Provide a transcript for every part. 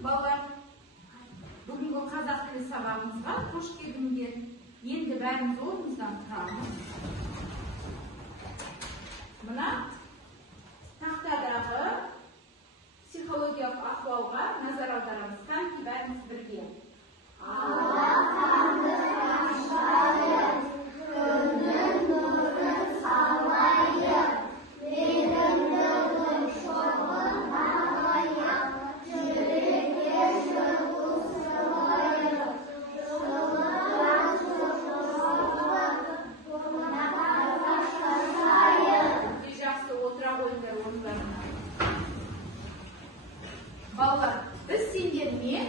Балалар, бүгінгі қазақ тілі сабағымызға қош келдіңдер. Енді бәріміз орнымыздан тұрамыз. Мына тақтадағы психологиялық ахуалға назар аударамыз. Қанки бәріміз бірге. Балалар, біз сендермен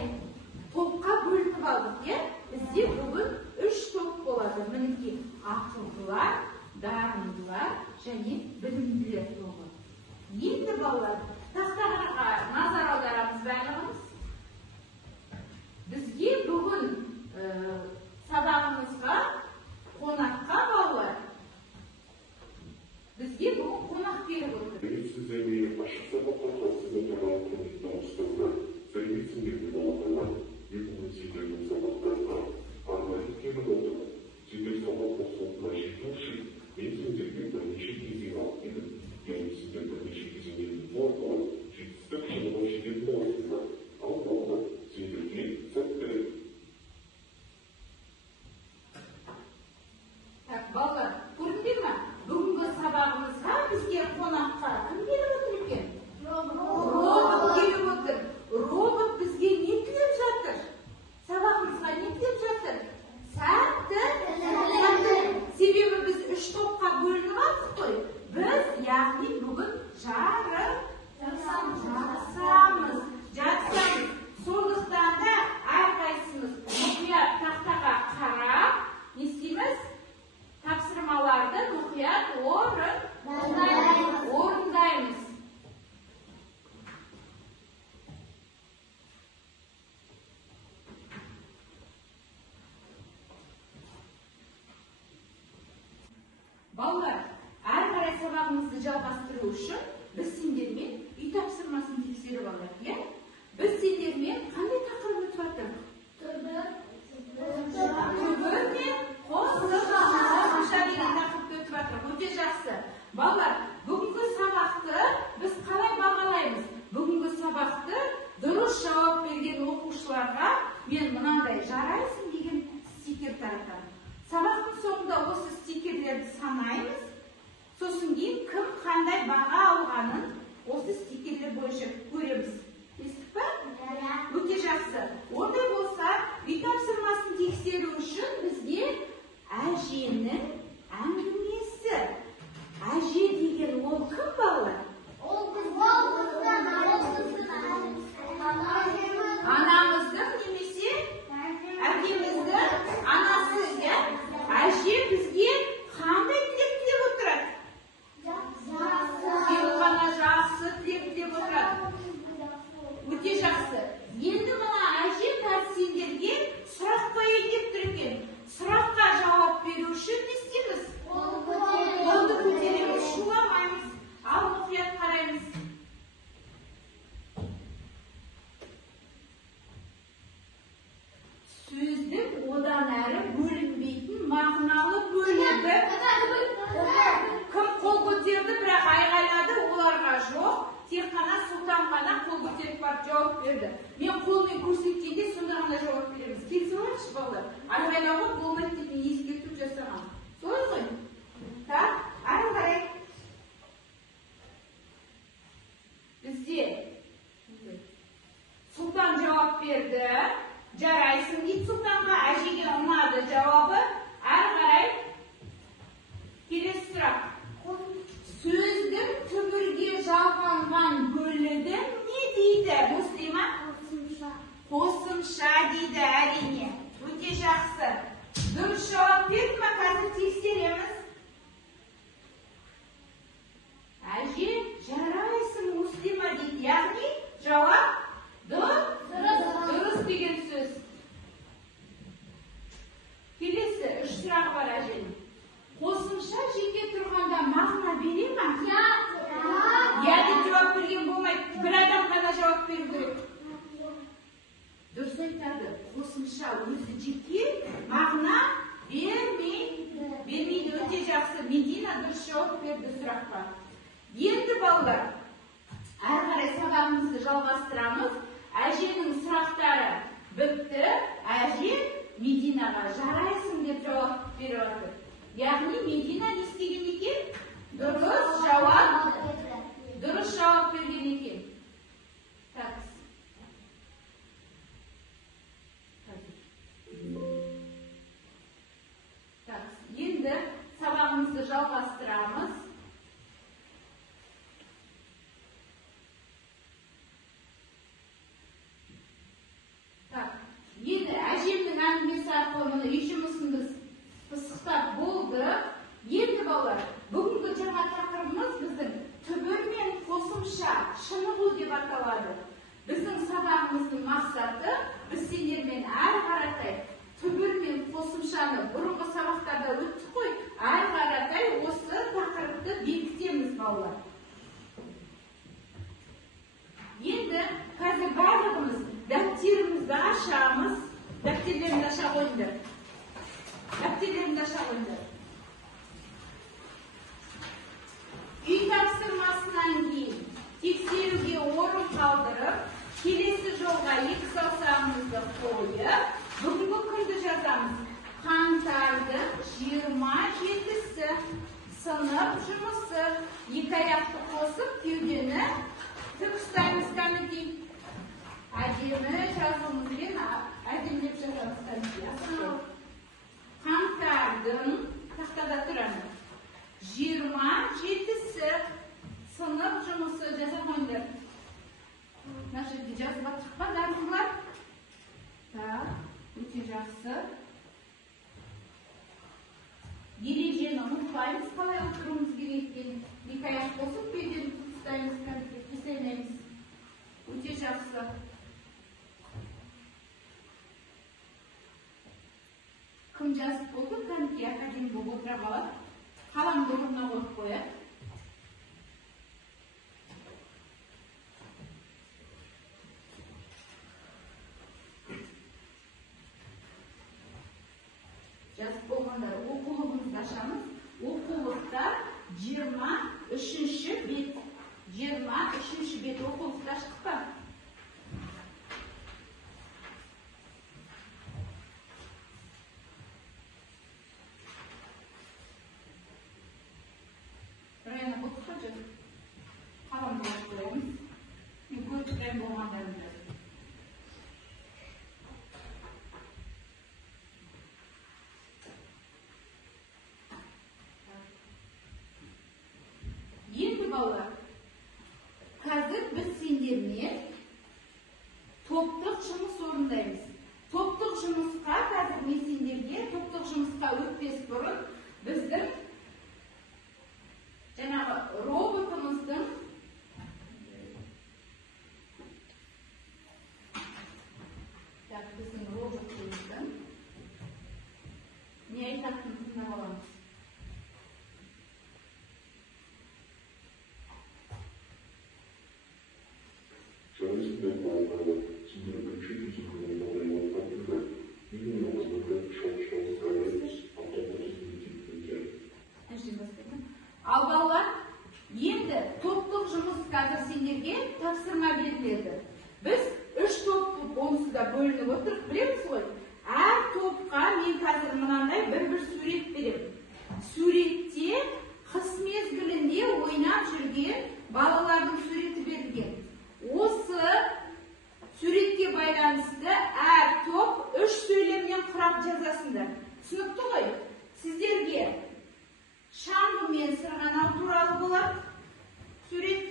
топқа бөлініп алдық, бізде бүгін 3 топ болады. Мінекей, ақылдылар, дарындылар және білімділер тобы. Енді балалар, тақтаға назар аударамыз барлығымыз. Бізге бүгін сабағымызға қонаққа балалар. Бізге бүгін қонақ беріп отыр. Балалар, көрінбей ме? Бүгінгі сабағымызға бізге қонаққа кім келіп отыр екен? Робот келіп отыр. Робот бізге не тілеп жатыр? Сабағымызға не тілеп жатыр? Сәтті. Себебі біз 3 топқа бөлініп алдық қой. Біз, яғни бүгін жарысамыз. Сондықтан да әрқайсымыз мұқият тақтаға қарап, не істейміз? Тапсырмаларды мұқият орындаймыз. Балалар, әр қарай сабағымызды жалғастыру үшін біз сендермен үй тапсырмасын тексеріп алайық, Біз сендермен қандай тақырып өтіп жатыр? Түбір мен қосымша деген тақырыпты өтіп жатыр. Өте жақсы. Балалар, бүгінгі сабақты біз қалай бағалаймыз? Бүгінгі сабақты дұрыс жауап берген оқушыларға мен мынандай жарайсың деген стикер таратамын. Сабақтың соңында осы стикерлерді санаймыз. Сосын кейін кім қандай баға алғанын осы стикерлер бойынша көреміз. Естіп па? Өте жақсы. Ондай болса, үй тапсырмасын тексеру үшін бізге әженің әңгімесі. Әже деген ол кім балалар? Анамыздың немесе әкеміздің анасы, Әже бізге қандай тілек тілеп отырады? Тек қана жақсы тілек тілеп отырады. Өте жақсы. Енді мына әже сендерге сұрақ қойайын деп тұр екен. Сұраққа жауап беру үшін не істейміз? Қолды көтереміз, шуламаймыз. Ал мұқият қараймыз. Сөздің одан әрі бөлінбейтін мағыналы бөлігі. Кім қол көтерді, бірақ айғайлады, оларға жоқ. Тек қана Сұлтан ғана қол көтеріп барып жауап берді. Мен қолмен көрсеткенде сонда ғана жауап береміз. Келісіп алайықшы балалар. Айғайлауға болмайды деп мен ескертіп жасаған. Солай ғой? Так, ары қарай. Бізде Сұлтан жауап берді. Жарайсың дейді Сұлтанға, әжеге ұнады жауабы. Ары қарай. Келесі сұрақ. Сөздің түбірге жалғанған бөлігі не дейді? Мұслима? Қосымша дейді, әрине. Өте жақсы. Дұрыс жауап берді ме? Қазір өзі жеке мағына бермейді, өте жақсы. Медина дұрыс жауап берді сұраққа. Енді балалар, әрі қарай сабағымызды жалғастырамыз. Әженің сұрақтары бітті. Әже Мединаға жарайсың деп жауап беріп отыр. Яғни Медина не істеген екен? Дұрыс жауап берген екен. Енді сабағымызды жалғастырамыз. Енді әжемнің әңгімесі арқылы мұны үй жұмысымыз пысықтап болды. Енді балалар, бүгінгі жаңа тақырыбымыз біздің түбір мен қосымша шынығу деп аталады. Біздің сабағымыздың мақсаты біз сендермен әрі қаратай түбір мен қосымшаны бұрынғы сабақтарда өттік қой, әрі қаратай осы тақырыпты бекітеміз балалар. Енді қазір барлығымыз дәптерімізді ашамыз. Дәптерімді аша қойыңдар. Үй тапсырмасынан кейін тексеруге орын қалдырып, келесі жолға екі саусағымызды қойып, бүгінгі күнді жазамыз. Қаңтардың 27-сі сынып жұмысы. Екі аяқты қосып, кеудені тік ұстаймыз кәнекей. Әдемі жазуымызбен әдемілеп жазамыз кәнекей. Қаңтардың, тақтада тұрамыз. 27-сі сынып жұмысы. Жаза қойыңдар. Мына жерде жазып жатырық па дарынғылар? Өте жақсы. Ережені ұмытпаймыз, қалай отыруымыз керек екенін. Екі аяқ қосып, кеудені тік ұстаймыз кәнекей, кеселеміз. Өте жақсы. Кім жазып болды? Кәнекей академия болып отыра қалады. Қаламды орнына қойып қояды. Жазып болғандар оқулығымызды ашамыз. Оқулықта 23-ші бет. 23-ші бет оқулықты аштық па? Райана болдық па жазып? Қаламды қойып қоямыз. Мен көріп болғандарын жазып. Балалар, қазір біз сендермен топтық жұмыс орындаймыз. Топтық жұмысқа, қазір мен сендерге топтық жұмысқа өтпес бұрын біздің жаңағы роботымыздың не айтатынын тыңдап аламыз. Ал балалар, енді топтық жұмыс қазір сендерге тапсырма беріледі. Біз 3 топ онысы да бөлініп отырып, білеміз ғой. Әр топқа мен қазір мынандай бір сурет беремін. Суретте қыс мезгілінде ойнап жүрген балалардың суреті берілген. Осы суретке байланысты әр топ 3 сөйлеммен құрап жазасыңдар. Түсінікті ғой? Сіздерге шаңғы мен сырғанау туралы болады сурет.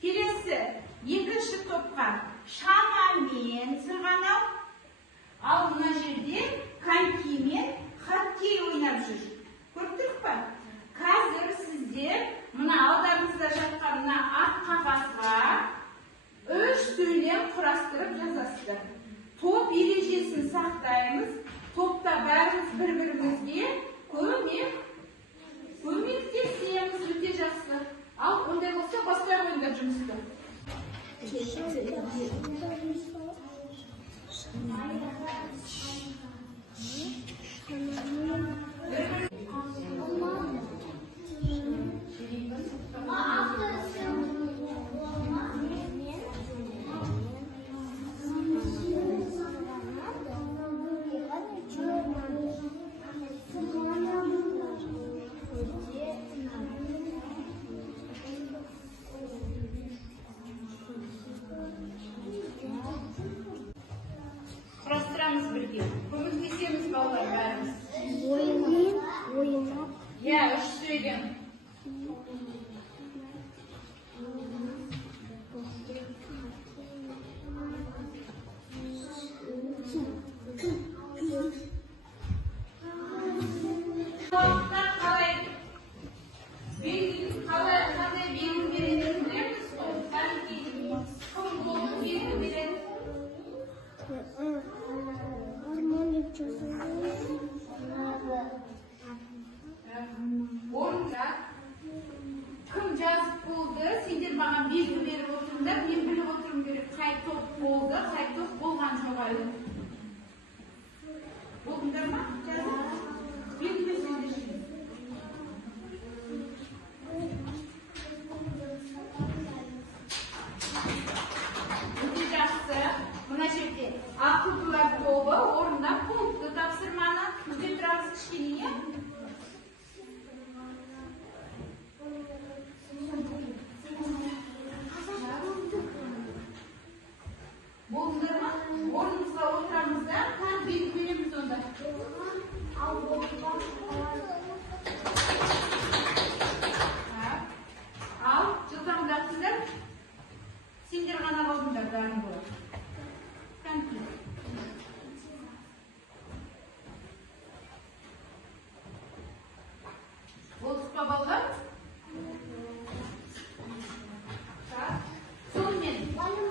Келесі екінші топқа шаңа мен сырғанау. Ал мына жерде коньки мен хоккей ойнап жүр. Көрдік па? Қазір сіздер мына алдарыңызда жатқан мына ақ қағазға 3 сөйлем құрастырып жазасыздар. Топ ережесін сақтаймыз. Топта бәріміз бір-бірімізге көмектесеміз. Өте жақсы. Ал ондай болса бастай қойыңдар жұмысты. Болдыңдар ма? Орнымызға отырамыз да, қан белгі береміз онда. Ал, жылдамдақсыздар. Сендер ғана қалдыңдар, дайын болады. Кәнті. Болдық па балдар? Сонымен,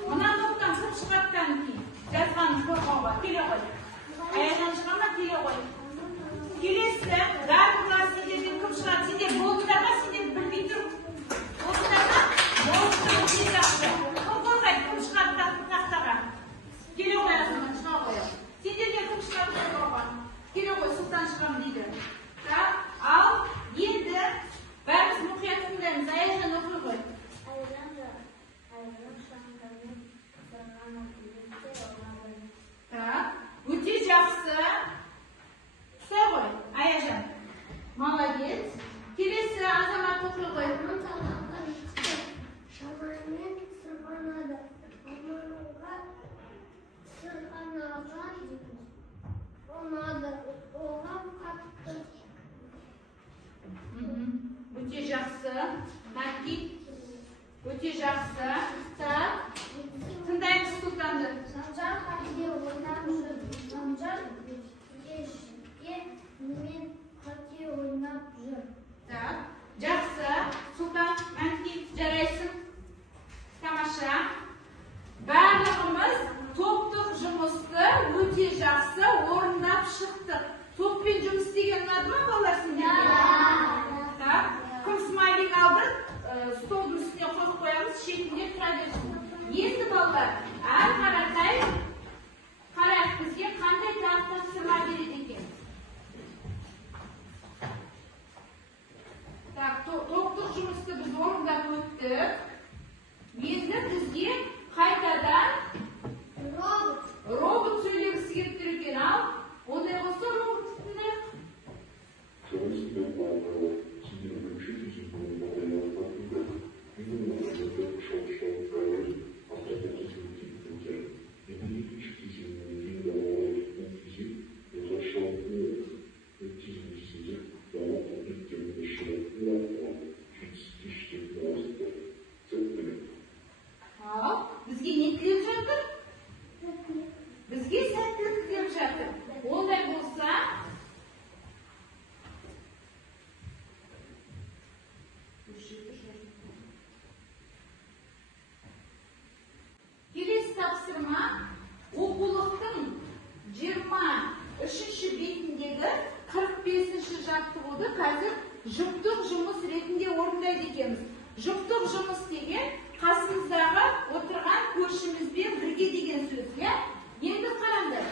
мына ноқтан кім шығаттан кейін жазғанын қорғауға келе ғой. Аяғынан шығарма келе ғой. Келесі, барлығы сендерден кім шығады? Сендер болдыңдар ма? Сендер білмей тұр. Болдыңдар ма? Болдыңдар ма? Сен жақсы. Кім қорғайды? Кім шығады тақтаға? Келе ғой азамат, шыға қоя. Сендерден кім шығады қорғауға? Келе ғой, сұлтан шығам дейді. Ал енді бәріміз мұқият тыңдаймыз. Аяғынан оқи ғой. Өте жақсы. Тұса ғой, Аяжан. Молодец. Келесі азамат оқи ғой. Шамамен сырғанады. Омарға сырғанаған ұнады. Оған қатты. Өте жақсы. Накит. Өте жақсы. Тыңдаймыз Сұлтанды. Санжар қате ойнап жүр. Санжар ешке мен қате ойнап жүр. Жақсы. Сұлтан, Накит, жарайсың. Тамаша. Барлығымыз топтық жұмысты өте жақсы орындап шықтық. Топпен жұмыс істеген ұнады ма балалар сендерге? Кім смайлик алды? Столдың үстіне қойып қоямыз, шетінде тұра берсін. Енді балалар, әр қаратай қарайық бізге қандай тапсырма береді екен. Топтық жұмысты біз орындап өттік. Енді бізге қайтадан робот сөйлегісі келіп тұр екен. Ал, ондай болса робот тыңдайық. Бізге не тілеп жатыр? Бізге сәттілік тілеп жатыр. Ондай болса, келесі тапсырма оқулықтың 23-ші бетіндегі 45-ші жаттығуды қазір жұптық жұмыс ретінде орындайды екенбіз. Жұптық жұмыс деген қасымыздағы отырған көршімізбен бірге деген сөз. Енді қараңдар.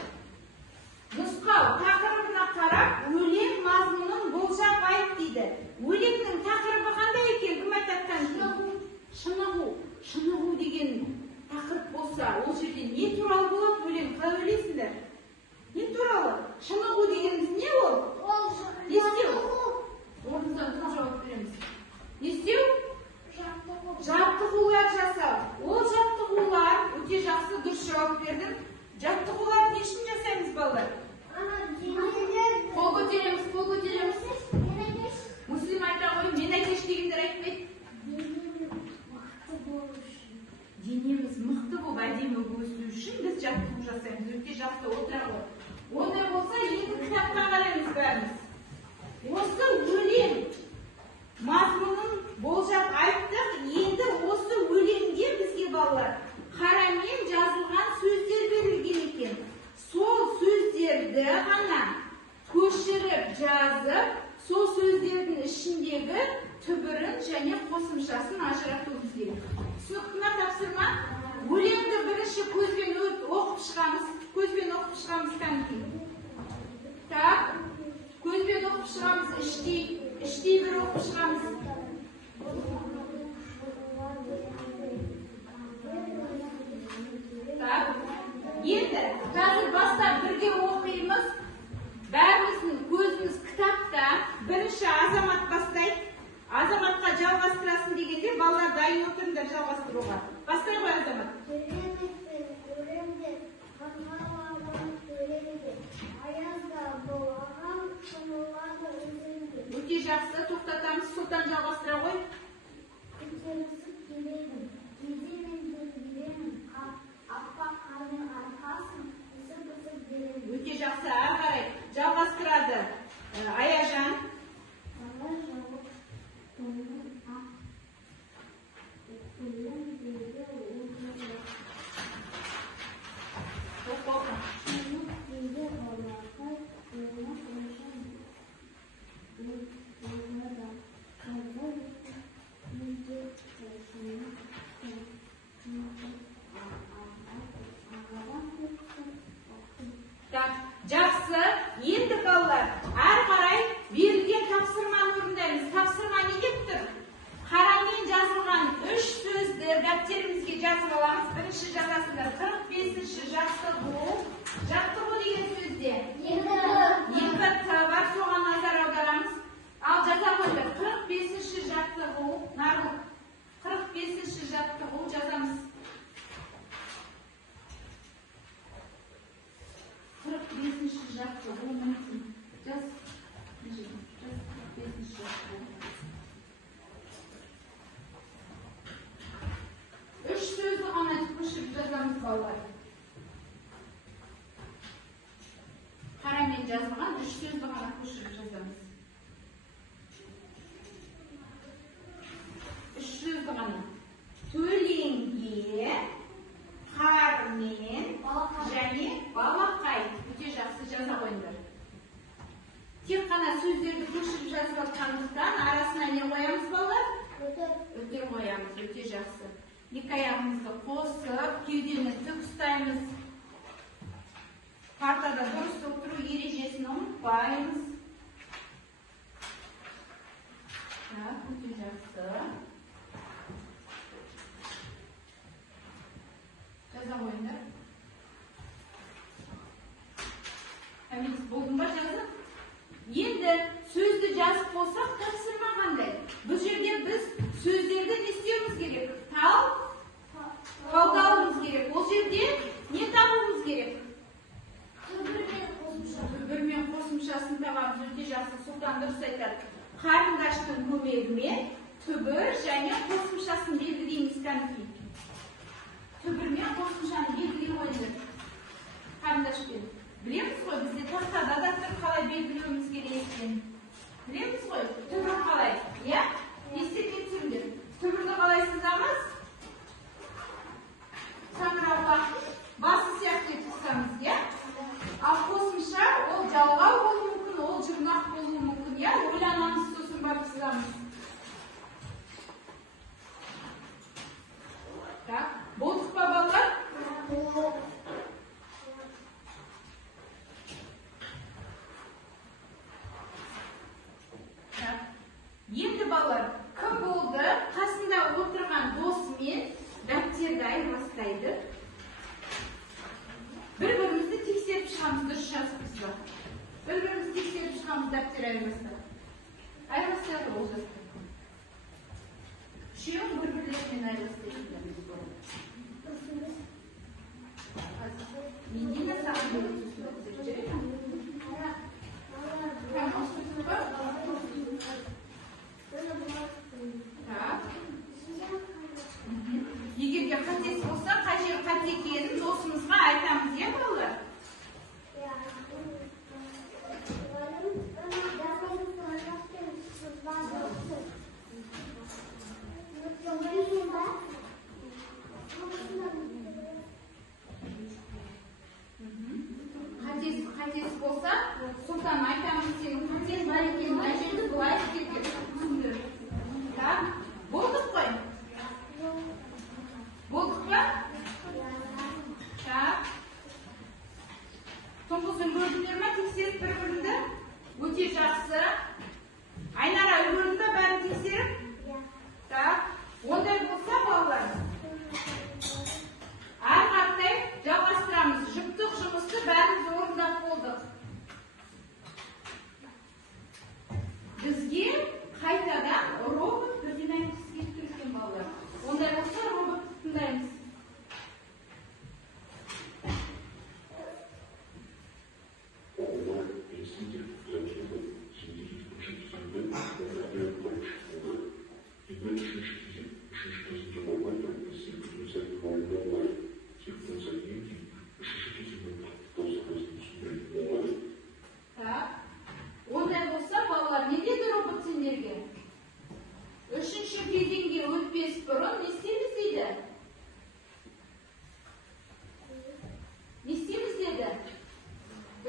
Нұсқау тақырыбына қарап, өлең мазмұнын болжап айт дейді. Өлеңнің тақырыбы қандай екен? Кім айтаттан кейін? Шынығу. Шынығу деген тақырып болса, ол жерде не туралы болады өлең? Қалай ойлайсыңдар? Не туралы? Шынығу дегеніміз не ол? Не істеу? Орнымыздан тұрып жауап береміз. Не істеу? Жаттығулар жасау. Ол жаттығулар өте жақсы дұрыс жауап бердім. Жаттығулар не үшін жасаймыз балалар? Қол көтереміз, қол көтереміз. Муслим айта ғой, мен әкеш дегендер айтпайды. Денеміз мықты болып, әдемі өсу үшін біз жаттығу жасаймыз. Өте жақсы отыра ғой. Ондай болса, енді кітапқа қараймыз бәріміз. Осы өлең мазмұнын болжап айттық. Енді осы өлеңге бізге балалар қарамен жазылған сөздер берілген екен. Сол сөздерді ғана көшіріп жазып, сол сөздердің ішіндегі түбірін және қосымшасын ажыратуымыз керек. Түсінікті ме тапсырма? Өлеңді бірінші көзбен оқып шығамыз. Көзбен оқып шығамыз кәнекей. Так, көзбен оқып шығамыз, іштей бір оқып шығамыз. Так, енді қазір бастап бірге оқимыз. Бәріміздің көзіміз кітапта. Бірінші Азамат бастайды. Азаматқа жалғастырасын дегенде балалар дайын отырыңдар жалғастыруға. Бастай ғой Азамат. жақсы, бұл мүмкін. Жас, бесінші жақсы. Үш сөзді ғана көшіріп жазамыз балалар. Қарамен жазылған үш сөзді ғана көшіріп жазамыз. Үш сөзді ғана. Төленге, қармен және балақай. Өте жақсы жаза қойыңдар. Тек қана сөздерді көшіріп жазып жатқандықтан арасына не қоямыз балалар? Өтір қоямыз. Өте жақсы. Екі аяғымызды қосып, кеудені тік ұстаймыз. Партада дұрыс отыру ережесін ұмытпаймыз. Так, өте жақсы. Жаза қойыңдар. Әмес, болдың ба жазып? Енді сөзді жазып болсақ, тапсырма қандай? Бұл жерде біз сөздерді не істеуіміз керек? Талдауымыз керек. Ол жерде не табуымыз керек? Түбір мен қосымшасын табамыз. Өте жақсы. Сұлтан дұрыс айтады. Қарындаштың көмегімен түбір және қосымшасын белгілейміз кәнекей. Түбір мен қосымшаны белгілей қойыңдар. Қарындашпен. Білеміз ғой, бізде тақтада да қалай белгілеуіміз керек екенін. Білеміз ғой, түбір қалай? Иә? Естеке түсіңдер. Түбірді қалай сызамыз? Саңырауқұлақтың басы сияқты сызамыз, иә? Ал қосымша ол жалғау болуы мүмкін, ол жұрнақ болуы мүмкін, иә? Ойланамыз, сосын барып сызамыз. Так, болдық па балалар? Енді балалар, кім болды? Қасында отырған досымен дәптерді айырбастайды. Бір-бірімізді тексеріп шығамыз, дұрыс жазыппыз ба? Бір-бірімізді тексеріп шығамыз, дәптер айырбастайды. Айырбастайды ол жазды. Үшеуін бір-бірлерімен айырбастайды. Медина саған егерде қатесі болса, қай жер қате екенін досымызға айтамыз, е балалар? Қатесі болса, Сұлтан айтамыз сенің қатен бар екенін, қай жерді былай істеуге түсіндір. Так, болдық қой? Болдық па? Так. Тұңғызын көрдіңдер ма? Тексеріп бір-біріңді? Өте жақсы. Айнара көрдің ба бәрін тексеріп? Так. Ондай болса балалар. Ары қаратай жалғастырамыз. Жүктік жұмысты бәріміз орындап болдық. Бізге қайтадан робот бірден айтқысы келіп тұр екен балалар. Ондай болса роботты тыңдаймыз. Ондай болса балалар, не деді робот сендерге? Үшінші кезеңге өтпес бұрын не істейміз дейді? Не істейміз деді?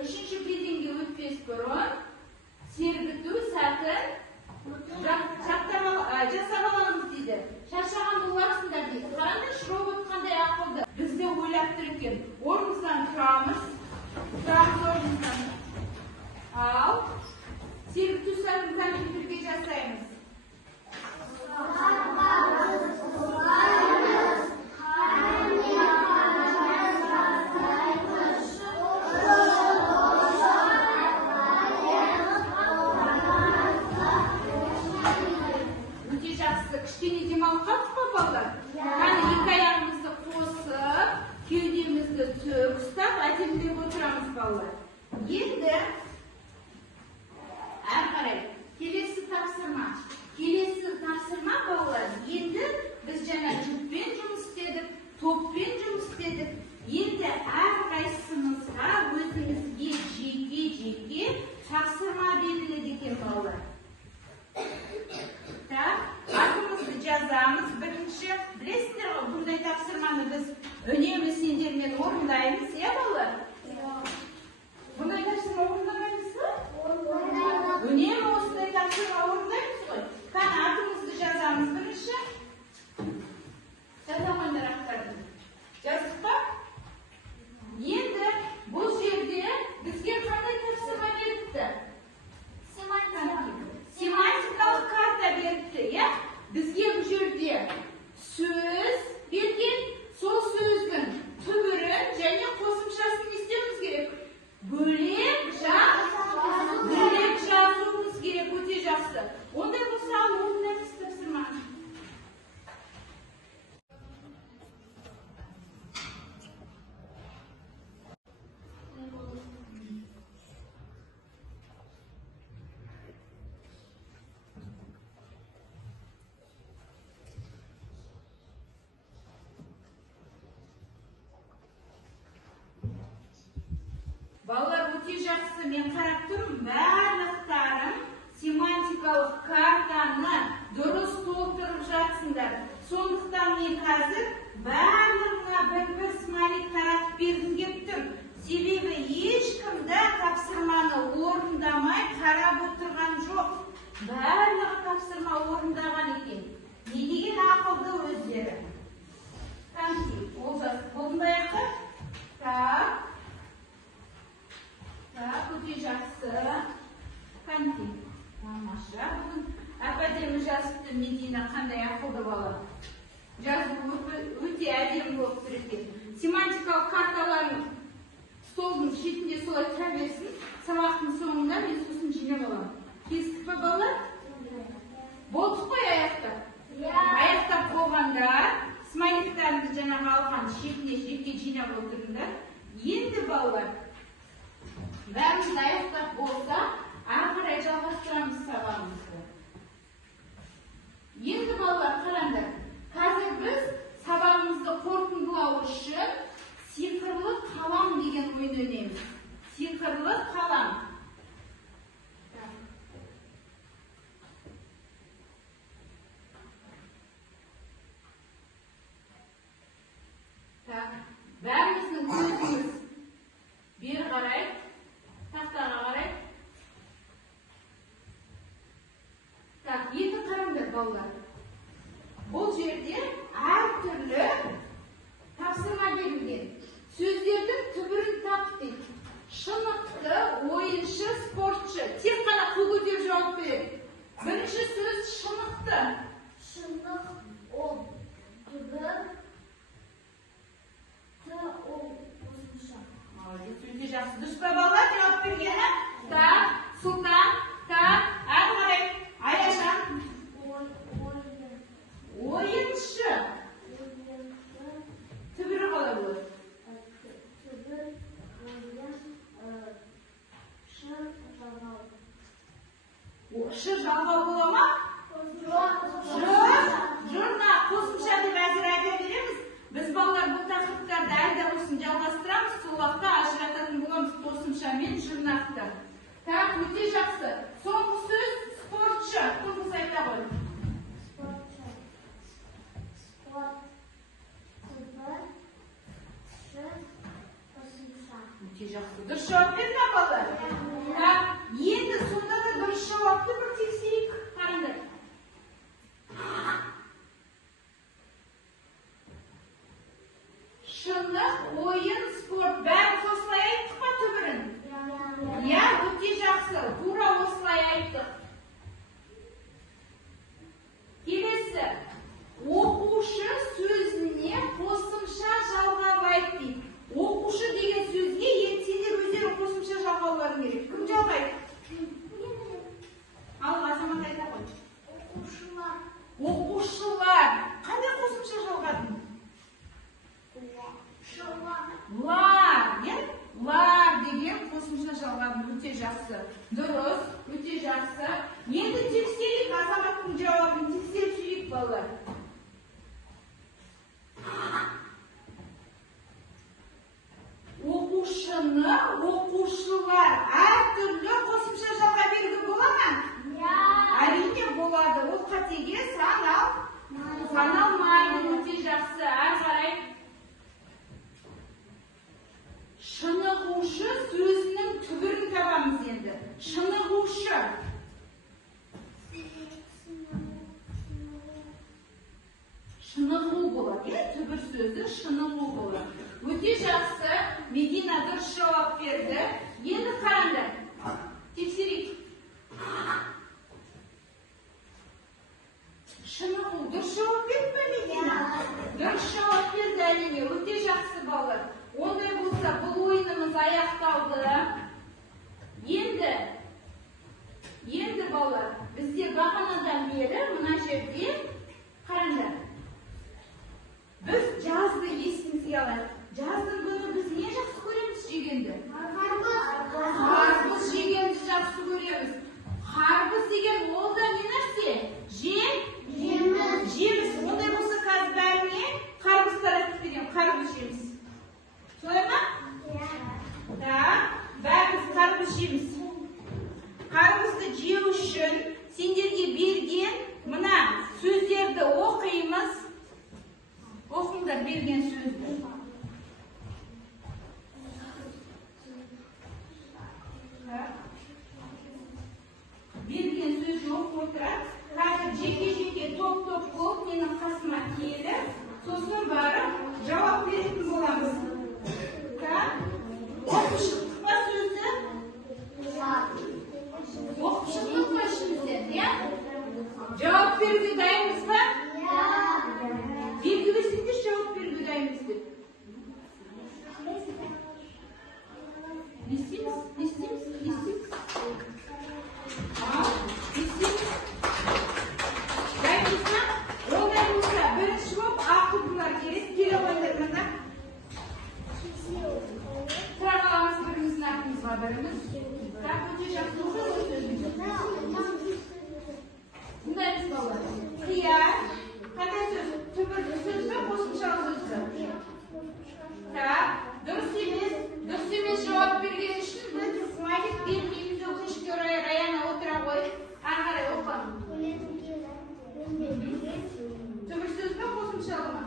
Үшінші кезеңге өтпес бұрын сергіту сәтін жасап аламыз дейді. Шаршаған боларсыңдар дейді. Қараңдаршы, робот қандай ақылды. Бізді ойлап тұр екен. Орнымыздан тұрамыз. Орнымыздан. Ал сергіту сәтін компьютерге жасаймыз. Өте жақсы. Кішкене демалып қалдық па балалар? Қане екі аяғымызды қосып, кеудемізді тік ұстап, әдемілеп отырамыз балалар. Енді Балалар өте жақсы, мен қарап тұрмын, барлықтарың семантикалық картаны дұрыс толтырып жатсыңдар. Сондықтан мен қазір барлығына бір смайлик таратып бергім келіп тұр. Себебі ешкім де тапсырманы орындамай қарап отырған жоқ. Барлығы тапсырма орындаған екен. Не деген ақылды өздері. Қанти, Олжас, болындай ақы? Так, өте жақсы. Қанти, тамаша. Бүгін әп-әдемі жазыпты Медина, қандай ақылды бала. Жазып өте әдемі болып тұр екен. Семантикалық карталарын столдың шетінде солай тәрбесін. Сабақтың соңында мен сосын жинап аламын. Кестік пе балалар? Болдық қой аяқтап? Аяқтап болғанда смайликтарымды жаңағы алған шетіне жеке жинап отырыңдар. Енді балалар, бәріміз аяқтап болса, ақырай жалғастырамыз сабағымызды. Енді балалар, қараңдар, қазір біз сабағымызды қорытындылау үшін сиқырлы қалам деген ойын ойнаймыз. Сиқырлы қалам. Бәріміздің көзіміз бері қарай, тақтаға қарай. Енді қараңдар балалар. Бұл жерде әртүрлі тапсырма берілген. Сөздердің түбірін тап дейді. Шынықты, ойыншы, спортшы. Тек қана қол көтеріп жауап береді. Бірінші сөз шынықты. Шынық, ол, түбір, ол қосымша. Өте жақсы. Дұрыс па балалар жауап бергені? Так, Сұлтан, так, әрі қарай. Аяжан. Ойыншы. Түбірі қалай болады? Түбір, ойын, шы, жалғау. Шы жалғау бола ма? Жұрна, қосымша деп әзір айта береміз. Біз балалар бұл тақырыптарды әлі осыны жалғастырамыз, сол уақытта ажырататын боламыз қосымшамен жұрнақты. Так, өте жақсы. Соңғы сөз спортшы. Көңіл айта ғой. Спортшы. Спорт. Түбір. Шы. Қосымша. Өте жақсы. Дұрыс жауап берді ме балалар? Так, енді сонда да дұрыс жауапты бір тексерейік. Қараңдар. Шындық, ойын, спорт. Бәрін осылай айттық па түбірін? Иә, өте жақсы. Тура осылай айттық. Келесі. Оқушы сөзіне қосымша жалғап айт дейді. Оқушы деген сөзге сендер өздері қосымша жалғауларың керек. Кім жалғайды? Ал, Азамат айта ғой. Оқушылар. Оқушылар. Қандай қосымша жалғадың? Лар, лар деген қосымша жалғадым. Өте жақсы. Дұрыс, өте жақсы. Енді тексерейік, Азаматтың жауабын тексеріп жүрейік балалар. Оқушыны, оқушылар әртүрлі қосымша жалға беруге бола ма? Әрине болады. Ол қатеге саналмайды. Өте жақсы. Әрі қарай. Шынығушы сөзінің түбірін табамыз енді. Шынығушы. Шынығу болады. Түбір сөзі шынығу болады. Өте жақсы. Медина дұрыс жауап берді. Енді қараңдар. Тексерейік. Шынығу дұрыс жауап берді ме, Медина? Дұрыс жауап берді әрине. Өте жақсы балалар. Ондай болса, бұл ойынымыз аяқталды. Енді балалар, бізде бағанадан бері мына жерде қараңдар. Біз жазды есімізге алайық. Жаздың күні біз не жақсы көреміз жегенді? Қарбыз жегенді жақсы көреміз. Қарбыз деген ол да не нәрсе? Жеміс. Ондай болса қазір бәріне қарбыз таратып беремін. Қарбыз жеміс. Солай ма? Да. Ne isteyiniz? Ne isteyiniz? Ne isteyiniz? Ne isteyiniz? Ben gitsem, ondan olsa birinchi bo'lib aql bular kerak. Kela qo'ydirmanda. Travmamiz birimizning aqlimiz va birimiz. Tak, o'ta yaxshi o'qiymiz. Bunday misollar. Xiyar, qanday so'z? Tubir so'zmi, qo'shimcha so'zmi? Tak, durust emas javob bergan uchun biz smaylik bermaymiz, o'qishga rayona o'tira qo'yib, qarqara o'qi. Tubir so'zmi, qo'shimchami?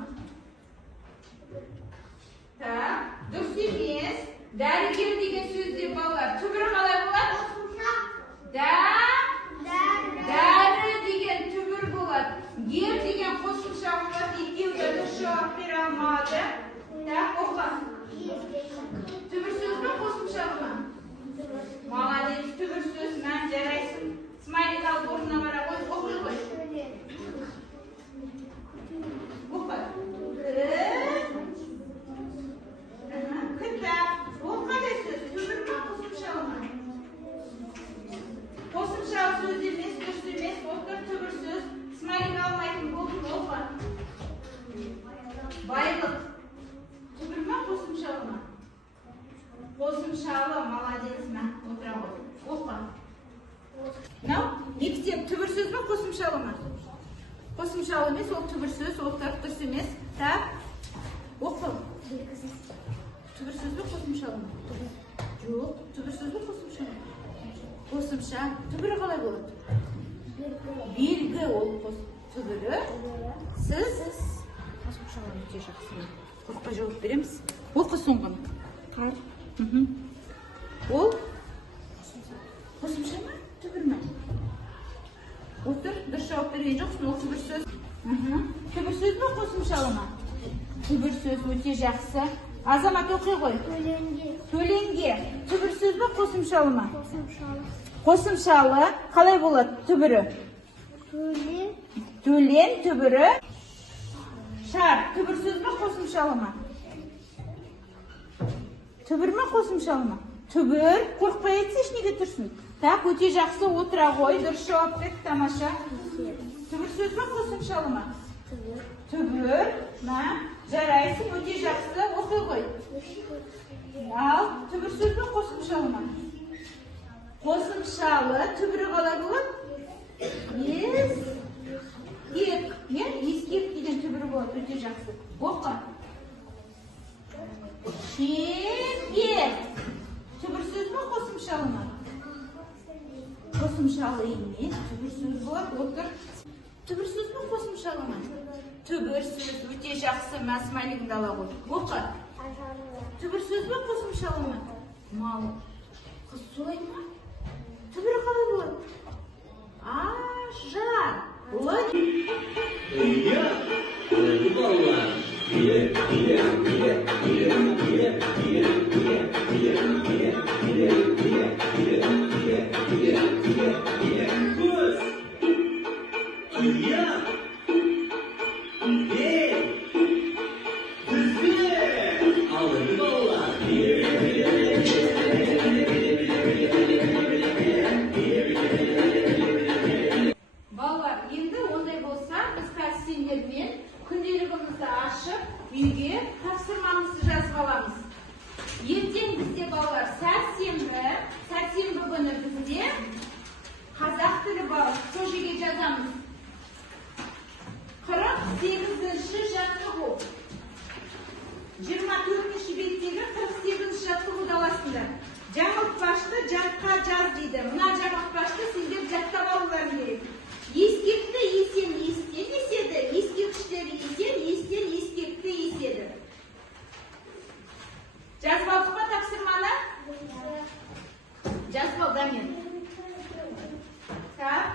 Tak, durust emas. Darigir degan so'zni bolalar, tubiri qalay bo'ladi? Dari degan tubir bo'ladi. Ger degan qo'shimcha bo'ladi. Ikkovda javob bera olmadi. Tak, o'qi. Tubir so'zmi, qo'shimchami? Молодец, tubir so'z, men jaraysin. Smaylik al o'rnina bora qo'y, o'qi qo'y. O'qi. Kitob. Bu qanday so'z? Tubirmi, qo'shimchami? Qo'shimcha so'z emas, durust emas, o'qi, tubir so'z. Smaylik almaydi, o'qi, o'qi. Bayliq. Tubirmi, qo'shimchami? Qo'shimchali, молодец, men o'tira qo'y. O'qi. Now, ikkita tubir so'zmi, qo'shimchalimi? Qo'shimchali emas, u tubir so'z, o'qi, durust emas. Tak. O'qi. Tubir so'zmi, qo'shimchalimi? Yo'q, tubir so'zmi, qo'shimchami? Qo'shimcha. Tubiri qalay bo'ladi? Belgi ol tubiri. Siz qo'shimchalarni tejasiz. O'qqa javob beramiz. O'qi so'ng'ini. Ol qo'shimchami? Tubirmi? O'tir, bir javob bergan jo'qsiz, u tubir so'z. Tubir so'zmi, qo'shimchalimi? Tubir so'z o'ta yaxshi. Azamat o'qiy qo'y. To'lengi. Tubir so'zmi, qo'shimchalimi? Qo'shimchali. Qalay bo'ladi tubiri? To'len tubiri. Shart. Tubir so'zmi, qo'shimchalimi? Tubirmi, qo'shimchalimi? Tubir. Qo'rqmay aytsa nega tursin? Tak, o'ta yaxshi o'tira qo'y. Durust javob ber, tomosha. Tubir so'zmi, qo'shimchalimi? Tubir. Men jaraysin, o'ta yaxshi o'qiy qo'y. Al, tubir so'zmi, qo'shimchalimi? Qo'shimchali, tubiri qalay bo'ladi? Yes. Eskik degan tubiri bo'ladi, o'ta yaxshi. O'qi. Shengel. Tubir so'zmi, qo'shimchalimi? Qo'shimchali emas, tubir so'z bo'ladi, o'tir. Tubir so'zmi, qo'shimchalimi? Tubir so'z o'ta yaxshi, men smayligimni ala qo'y. O'qi. Tubir so'zmi, qo'shimchalimi? Ma'lum. Qiz so'laymi? Tubiri qalay bo'ladi? Ajar. Bo'ladi. Ballar, endi onday bo'lsa, biz kastingermen kundaligimizni ashib, uyga topshirmamizni yozib olamiz. Ertang bizga ballar, sakshanba kuni bizga qozoq tili bor, sho'jaga yozamiz. 48-jattig'u. 24-betdagi 48-jattig'u olasizlar. Jamoat boshda jatqa jar deydi. Buna jamoat boshda sizga jatta bolalar kerak. Eskekni esen esedi, eskekishlar esen eskekni esedi. Jazib oldingmi topshirmani? Jazib oldim. Tak.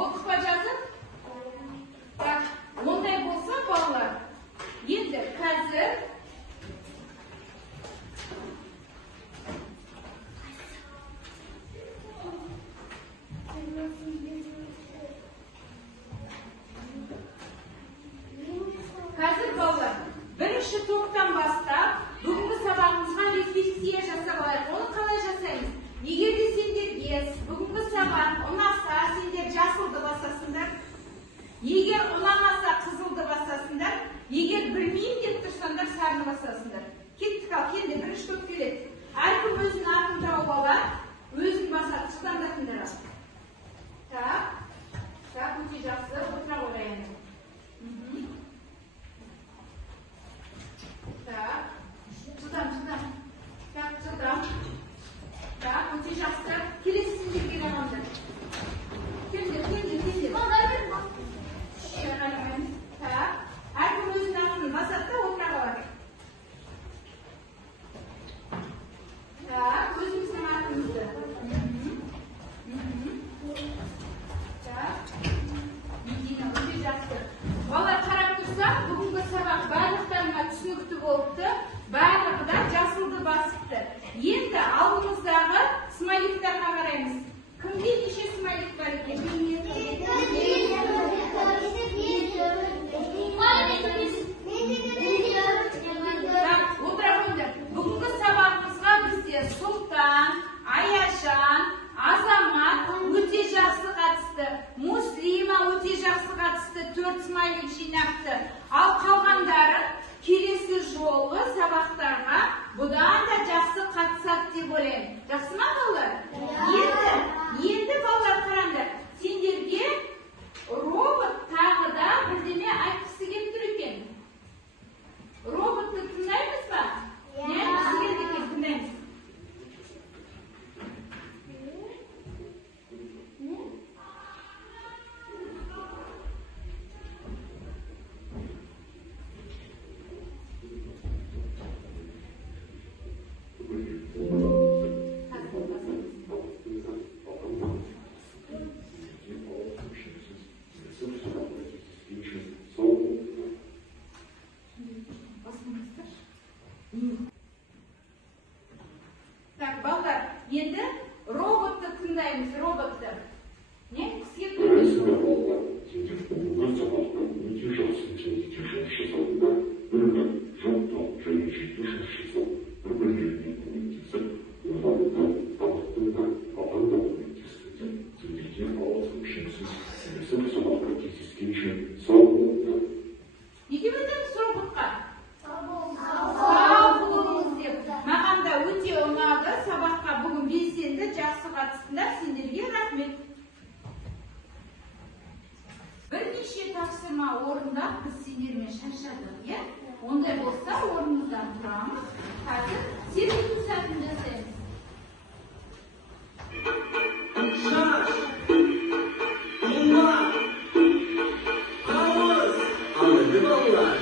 O'qib jazib? Tak. Bunday bo'lsa bolalar. Endi hozir bolalar, birinchi to'pdan bosdi. аттарын басасыңдар. Кеттік ал, келді, бірінші топ келеді. Әркім өзінің атын тауып алады, өзін басады, шыдамдатыңдар ал. Так, өте жақсы, отыра қойайын. Так, шыдам. Так, шыдам. Так, өте жақсы. Келесі сендерге қараңдар. Келді. Так, әркім өзінің атын басады да отыра қалады. Так, өзіміздің атымызды. Так, Медина, өте жақсы. Балалар қарап тұрса, бүгінгі сабақ барлықтарына түсінікті болыпты. Барлығы да жасылды басыпты. Енді алдымыздағы смайликтарға қараймыз. Кімде неше смайлик бар екен? Отыра қойыңдар. Бүгінгі сабағымызға бізде Сұлтан, Аяжан, Азамат өте жақсы қатысты. Муслима өте жақсы қатысты. 4 смайлик жинапты. Ал қалғандары келесі жолғы сабақтарға бұдан да жақсы қатысады деп ойлаймын. Жақсы ма балалар? Енді балалар қараңдар. Сендерге робот тағы да бірдеме айтқысы келіп тұр екен. Роботты тыңдаймыз ба? Не айтқысы келді екен, тыңдаймыз. Так, балдар, енді роботты тыңдаймыз, роботты. Не? Кісіге неге өтеміз роботқа? Сау болыңыз деп. Маған да өте ұнады. Сабаққа бүгін белсенді, жақсы қатыстыңдар. Сендерге рахмет. Бірнеше тапсырма орындап біз сендермен шаршадық, е? Ондай болса орнымыздан тұрамыз. Қазір серуен сәтін жасаймыз. Шаш, ұлма, ауыз, алынды балалар.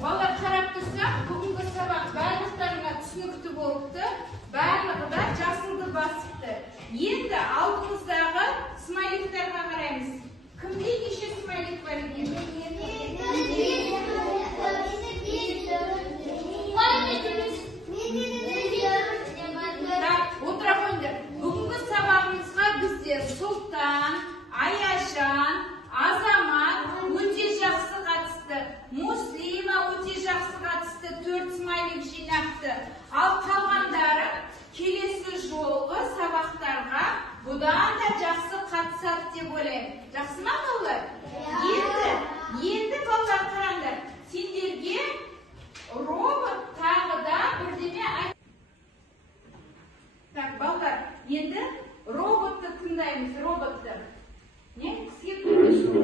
Балалар қарап тұрса, бүгінгі сабақ барлықтарына түсінікті болыпты. Барлығы да жасылды басыпты. Енді алдымыздағы смайликтарға қараймыз. Кімде неше смайлик бар екен? Отыра қойыңдар. Бүгінгі сабағымызға бізде Сұлтан, Аяжан, Азамат өте жақсы қатысты. Муслима өте жақсы қатысты. 4 смайлик жинапты. Ал қалғандары келесі жолғы сабақтарға бұдан да жақсы қатысады деп ойлаймын. Жақсы ма балалар? Енді балалар қараңдар. Сендерге робот тағы да бірдеме айт. Так, балалар, енді роботты тыңдаймыз, роботты. Не? Кісіге Сендерге